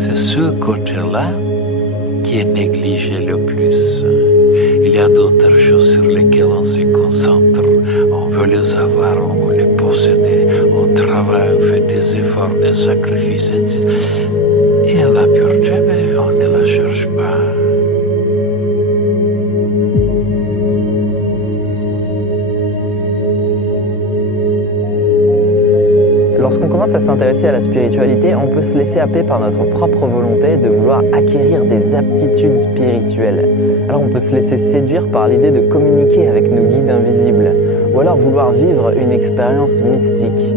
c'est ce côté-là qui est négligé le plus. Il y a d'autres choses sur lesquelles on se concentre. On veut les avoir, on veut les posséder, on travaille, on fait des efforts, des sacrifices, etc. Et la pureté, mais on ne la cherche pas. Lorsqu'on commence à s'intéresser à la spiritualité, on peut se laisser happer par notre propre volonté de vouloir acquérir des aptitudes spirituelles. Alors on peut se laisser séduire par l'idée de communiquer avec nos guides invisibles, ou alors vouloir vivre une expérience mystique.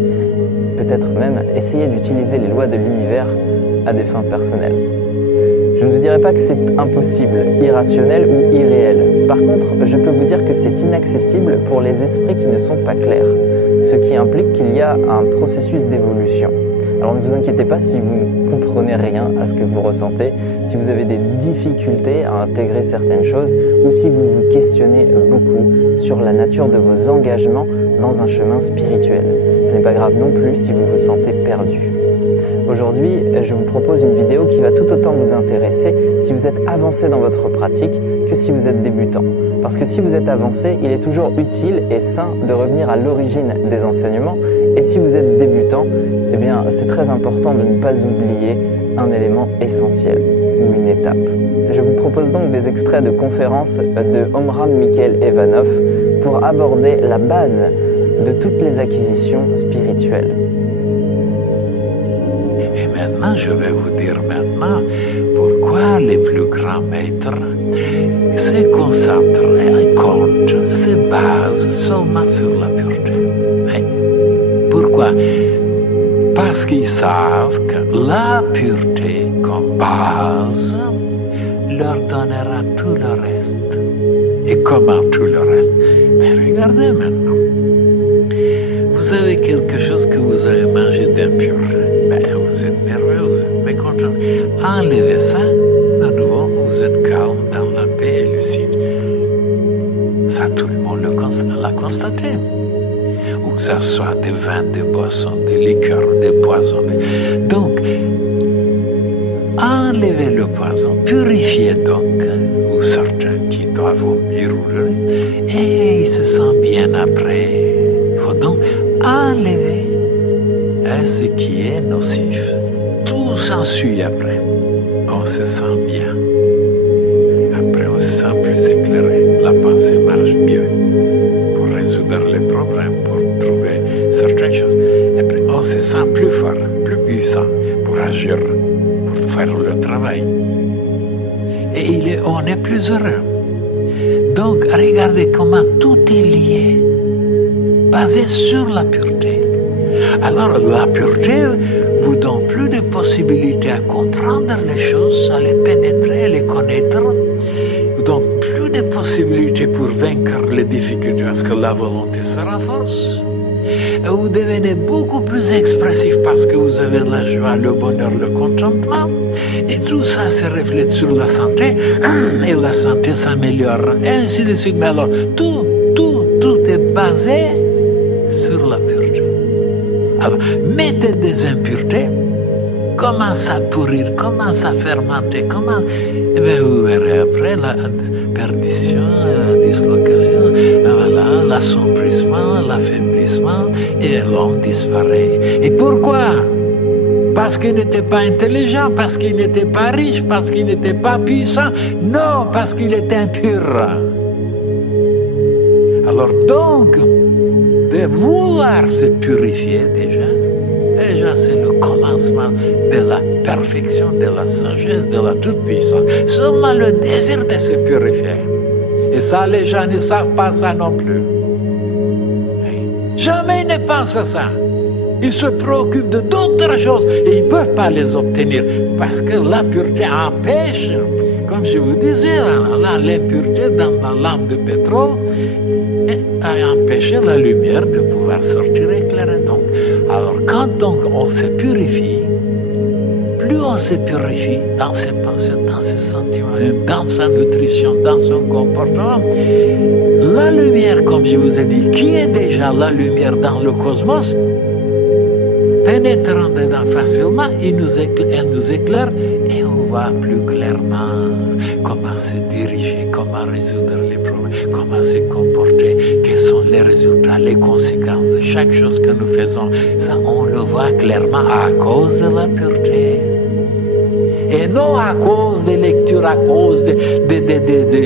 Peut-être même essayer d'utiliser les lois de l'univers à des fins personnelles. Je ne vous dirai pas que c'est impossible, irrationnel ou irréel. Par contre, je peux vous dire que c'est inaccessible pour les esprits qui ne sont pas clairs, ce qui implique qu'il y a un processus d'évolution. Alors ne vous inquiétez pas si vous ne comprenez rien à ce que vous ressentez, si vous avez des difficultés à intégrer certaines choses ou si vous vous questionnez beaucoup sur la nature de vos engagements dans un chemin spirituel. Ce n'est pas grave non plus si vous vous sentez perdu. Aujourd'hui, je vous propose une vidéo qui va tout autant vous intéresser si vous êtes avancé dans votre pratique que si vous êtes débutant. Parce que si vous êtes avancé, il est toujours utile et sain de revenir à l'origine des enseignements. Et si vous êtes débutant, eh bien, c'est très important de ne pas oublier un élément essentiel ou une étape. Je vous propose donc des extraits de conférences de Omraam Mikhaël Evanov pour aborder la base de toutes les acquisitions spirituelles. Et maintenant, je vais vous dire maintenant pourquoi les plus grands maîtres se concentrent et comptent, se basent seulement sur la pureté. Mais pourquoi? Parce qu'ils savent que la pureté comme base leur donnera tout le reste. Et comment tout le reste? Mais regardez maintenant. Vous avez quelque chose que vous avez mangé d'impur. Vous êtes nerveux, vous êtes mécontent. Enlevez ça, de nouveau, vous êtes calme, dans la paix et lucide. Ça, tout le monde l'a constaté. Ou que ça soit des vins, des boissons, des liqueurs, des poisons. Donc, enlevez le poison, purifiez donc, ou certains qui doivent vomir, et ils se sentent bien après. Il faut donc enlever ce qui est nocif. Tout s'ensuit après. On se sent bien. Après, on se sent plus éclairé. La pensée marche mieux pour résoudre les problèmes, pour trouver certaines choses. Et après, on se sent plus fort, plus puissant pour agir, pour faire le travail. Et on est plus heureux. Donc, regardez comment tout est lié, basé sur la pureté. Alors, la pureté vous donne plus de possibilités à comprendre les choses, à les pénétrer, à les connaître. Vous donne plus de possibilités pour vaincre les difficultés parce que la volonté se renforce. Vous devenez beaucoup plus expressif parce que vous avez la joie, le bonheur, le contentement. Et tout ça se reflète sur la santé et la santé s'améliore. Et ainsi de suite. Mais alors, tout est basé sur la pureté. Alors, mettez des impuretés, commence à pourrir, commence à fermenter, et bien vous verrez après la perdition, la dislocation, voilà, l'assombrissement, l'affaiblissement, et l'homme disparaît. Et pourquoi? Parce qu'il n'était pas intelligent, parce qu'il n'était pas riche, parce qu'il n'était pas puissant. Non, parce qu'il était impur. Alors donc, de vouloir se purifier déjà c'est le commencement de la perfection, de la sagesse, de la toute-puissance. Seulement le désir de se purifier. Et ça, les gens ne savent pas ça non plus. Jamais ils ne pensent à ça. Ils se préoccupent de d'autres choses et ils ne peuvent pas les obtenir parce que la pureté empêche, comme je vous disais, l'impureté dans la lampe de pétrole a empêché la lumière de pouvoir sortir éclairée. Alors quand donc on se purifie, plus on se purifie dans ses pensées, dans ses sentiments, dans sa nutrition, dans son comportement, la lumière, comme je vous ai dit, qui est déjà la lumière dans le cosmos, pénétrant dedans facilement, elle nous éclaire et on voit plus clairement comment se diriger, comment résoudre les problèmes, comment se comporter, quels sont les résultats, les conséquences de chaque chose que nous faisons. Ça, on le voit clairement à cause de la pureté. Et non à cause des lectures, à cause des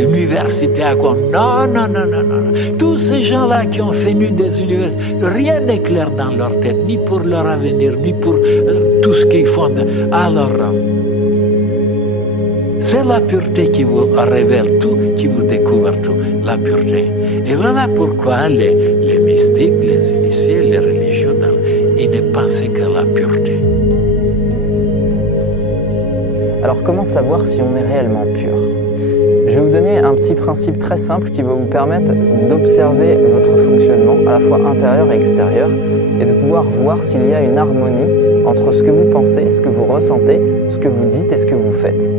universités, à cause... Non. Tous ces gens-là qui ont fait des universités, rien n'est clair dans leur tête, ni pour leur avenir, ni pour tout ce qu'ils font. Alors, c'est la pureté qui vous révèle tout, qui vous découvre tout, la pureté. Et voilà pourquoi les mystiques, les initiés, les religieux, ils ne pensaient qu'à la pureté. Alors comment savoir si on est réellement pur? Je vais vous donner un petit principe très simple qui va vous permettre d'observer votre fonctionnement à la fois intérieur et extérieur et de pouvoir voir s'il y a une harmonie entre ce que vous pensez, ce que vous ressentez, ce que vous dites et ce que vous faites.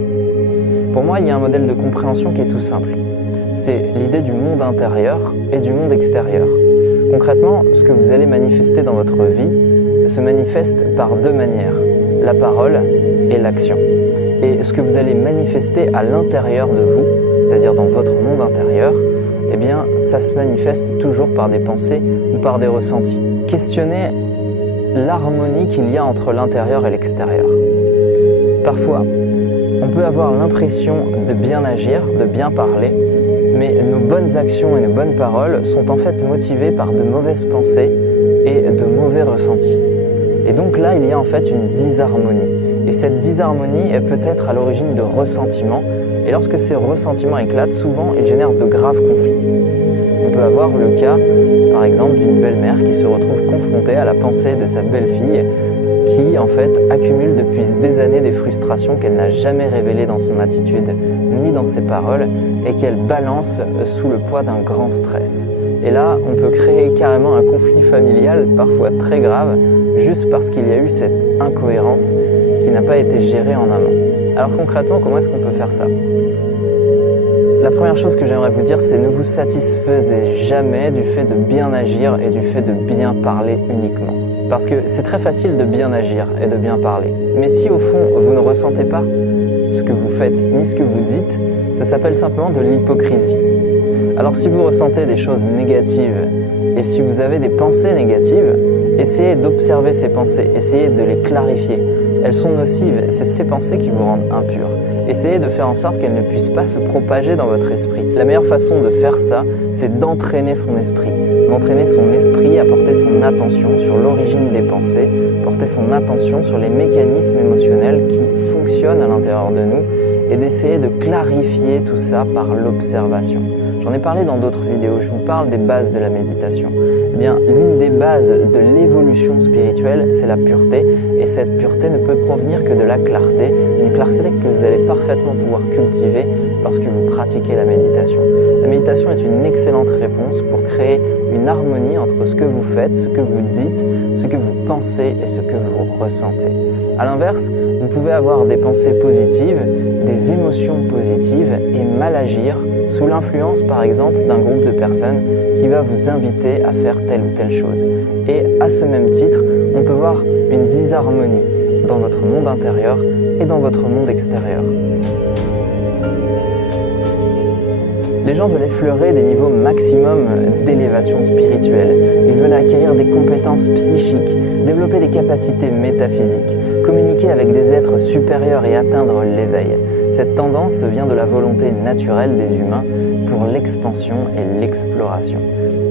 Pour moi, il y a un modèle de compréhension qui est tout simple. C'est l'idée du monde intérieur et du monde extérieur. Concrètement, ce que vous allez manifester dans votre vie se manifeste par deux manières, la parole et l'action. Et ce que vous allez manifester à l'intérieur de vous, c'est-à-dire dans votre monde intérieur, eh bien, ça se manifeste toujours par des pensées ou par des ressentis. Questionnez l'harmonie qu'il y a entre l'intérieur et l'extérieur. Parfois, on peut avoir l'impression de bien agir, de bien parler, mais nos bonnes actions et nos bonnes paroles sont en fait motivées par de mauvaises pensées et de mauvais ressentis. Et donc là, il y a en fait une disharmonie. Et cette disharmonie est peut-être à l'origine de ressentiments. Et lorsque ces ressentiments éclatent, souvent, ils génèrent de graves conflits. On peut avoir le cas, par exemple, d'une belle-mère qui se retrouve confrontée à la pensée de sa belle-fille qui, en fait, accumule depuis des années des frustrations qu'elle n'a jamais révélées dans son attitude ni dans ses paroles et qu'elle balance sous le poids d'un grand stress. Et là, on peut créer carrément un conflit familial, parfois très grave, juste parce qu'il y a eu cette incohérence qui n'a pas été gérée en amont. Alors concrètement, comment est-ce qu'on peut faire ça? La première chose que j'aimerais vous dire, c'est ne vous satisfaisez jamais du fait de bien agir et du fait de bien parler uniquement. Parce que c'est très facile de bien agir et de bien parler. Mais si au fond, vous ne ressentez pas ce que vous faites ni ce que vous dites, ça s'appelle simplement de l'hypocrisie. Alors si vous ressentez des choses négatives et si vous avez des pensées négatives, essayez d'observer ces pensées, essayez de les clarifier. Elles sont nocives, c'est ces pensées qui vous rendent impurs. Essayez de faire en sorte qu'elles ne puissent pas se propager dans votre esprit. La meilleure façon de faire ça, c'est d'entraîner son esprit. D'entraîner son esprit à porter son attention sur l'origine des pensées, porter son attention sur les mécanismes émotionnels qui fonctionnent à l'intérieur de nous et d'essayer de clarifier tout ça par l'observation. J'en ai parlé dans d'autres vidéos, je vous parle des bases de la méditation. Eh bien, l'une des bases de l'évolution spirituelle, c'est la pureté, et cette pureté ne peut provenir que de la clarté, une clarté que vous allez parfaitement pouvoir cultiver lorsque vous pratiquez la méditation. La méditation est une excellente réponse pour créer une harmonie entre ce que vous faites, ce que vous dites, ce que vous pensez et ce que vous ressentez. A l'inverse, vous pouvez avoir des pensées positives, des émotions positives et mal agir sous l'influence par exemple d'un groupe de personnes qui va vous inviter à faire telle ou telle chose. Et à ce même titre, on peut voir une disharmonie dans votre monde intérieur et dans votre monde extérieur. Les gens veulent effleurer des niveaux maximum d'élévation spirituelle. Ils veulent acquérir des compétences psychiques, développer des capacités métaphysiques, communiquer avec des êtres supérieurs et atteindre l'éveil. Cette tendance vient de la volonté naturelle des humains pour l'expansion et l'exploration.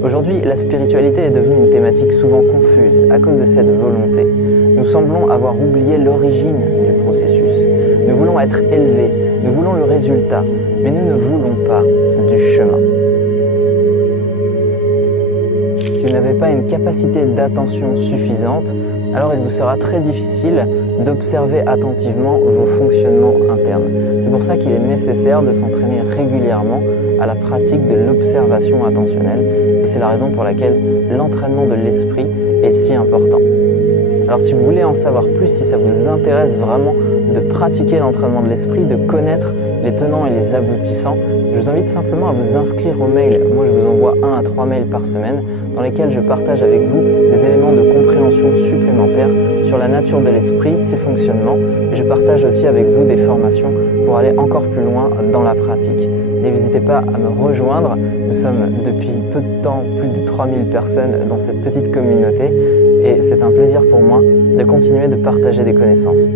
Aujourd'hui, la spiritualité est devenue une thématique souvent confuse à cause de cette volonté. Nous semblons avoir oublié l'origine du processus. Nous voulons être élevés, nous voulons le résultat, mais nous ne voulons pas du chemin. Si vous n'avez pas une capacité d'attention suffisante, alors il vous sera très difficile d'observer attentivement vos fonctionnements internes. C'est pour ça qu'il est nécessaire de s'entraîner régulièrement à la pratique de l'observation attentionnelle et c'est la raison pour laquelle l'entraînement de l'esprit est si important. Alors si vous voulez en savoir plus, si ça vous intéresse vraiment de pratiquer l'entraînement de l'esprit, de connaître les tenants et les aboutissants, je vous invite simplement à vous inscrire au mail. Moi, je vous envoie 1 à 3 mails par semaine dans lesquels je partage avec vous des éléments de compréhension supplémentaires sur la nature de l'esprit, ses fonctionnements. Et je partage aussi avec vous des formations pour aller encore plus loin dans la pratique. N'hésitez pas à me rejoindre. Nous sommes depuis peu de temps plus de 3000 personnes dans cette petite communauté et c'est un plaisir pour moi de continuer de partager des connaissances.